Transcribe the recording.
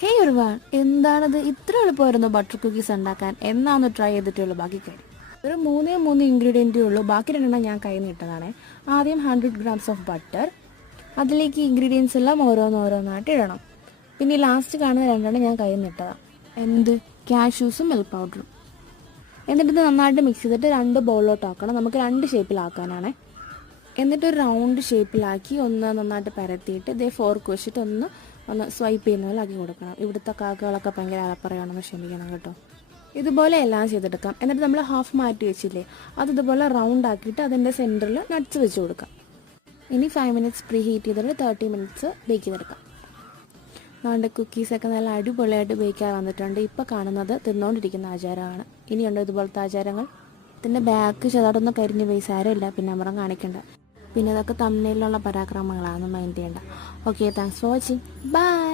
ഹേ ഒരുവാൻ എന്താണത് ഇത്ര എളുപ്പമായിരുന്നു ബട്ടർ കുക്കീസ് ഉണ്ടാക്കാൻ എന്നാന്ന് ട്രൈ ചെയ്തിട്ടുള്ളൂ ബാക്കി കാര്യം ഒരു മൂന്നേ ഇൻഗ്രീഡിയൻറ്റേ ഉള്ളൂ ബാക്കി രണ്ടെണ്ണം ഞാൻ കയ്യിൽ നിന്ന് ഇട്ടതാണ്. ആദ്യം 100 grams ഓഫ് ബട്ടർ, അതിലേക്ക് ഇൻഗ്രീഡിയൻസ് എല്ലാം ഓരോന്നോരോന്നായിട്ട് ഇടണം. പിന്നെ ലാസ്റ്റ് കാണുന്ന രണ്ടെണ്ണം ഞാൻ കയ്യിൽ നിന്ന് ഇട്ടതാണ്. എന്ത് കാഷ്യൂസും മിൽക്ക് പൗഡറും. എന്നിട്ട് ഇത് നന്നായിട്ട് മിക്സ് ചെയ്തിട്ട് രണ്ട് ബൗളിലോട്ട് ആക്കണം. നമുക്ക് രണ്ട് ഷേപ്പിലാക്കാനാണ്. എന്നിട്ടൊരു റൗണ്ട് ഷേപ്പിലാക്കി ഒന്ന് നന്നായിട്ട് പരത്തിയിട്ട് ഇതേ ഫോർക്ക് വെച്ചിട്ട് ഒന്ന് സ്വൈപ്പ് ചെയ്യുന്ന പോലെ ആക്കി കൊടുക്കണം. ഇവിടുത്തെ കാക്കകളൊക്കെ ഭയങ്കര അലപ്പറയാണെന്ന് ക്ഷമിക്കണം കേട്ടോ. ഇതുപോലെ എല്ലാം ചെയ്തെടുക്കാം. എന്നിട്ട് നമ്മൾ ഹാഫ് മാറ്റി വെച്ചില്ലേ, അത് ഇതുപോലെ റൗണ്ട് ആക്കിയിട്ട് അതിൻ്റെ സെൻറ്ററിൽ നട്ട്സ് വെച്ച് കൊടുക്കാം. ഇനി 5 minutes പ്രീ ഹീറ്റ് ചെയ്തിട്ട് 30 minutes ബേക്ക് ചെയ്തെടുക്കാം. അതുകൊണ്ട് കുക്കീസൊക്കെ നല്ല അടിപൊളിയായിട്ട് ബേക്കായി വന്നിട്ടുണ്ട്. ഇപ്പോൾ കാണുന്നത് തിന്നുകൊണ്ടിരിക്കുന്ന ആചാരമാണ്. ഇനിയുണ്ടോ ഇതുപോലത്തെ ആചാരങ്ങൾ? ഇതിൻ്റെ ബാക്ക് ചെറുതായിട്ടൊന്നും കരിഞ്ഞ് പോയി, സാരമില്ല, പിന്നെ അമറം കാണിക്കണ്ട. പിന്നെ അതൊക്കെ തമ്മിലുള്ള പരാക്രമങ്ങളാണെന്ന് മൈൻഡ് ചെയ്യണ്ട. Okay, thanks for watching. By.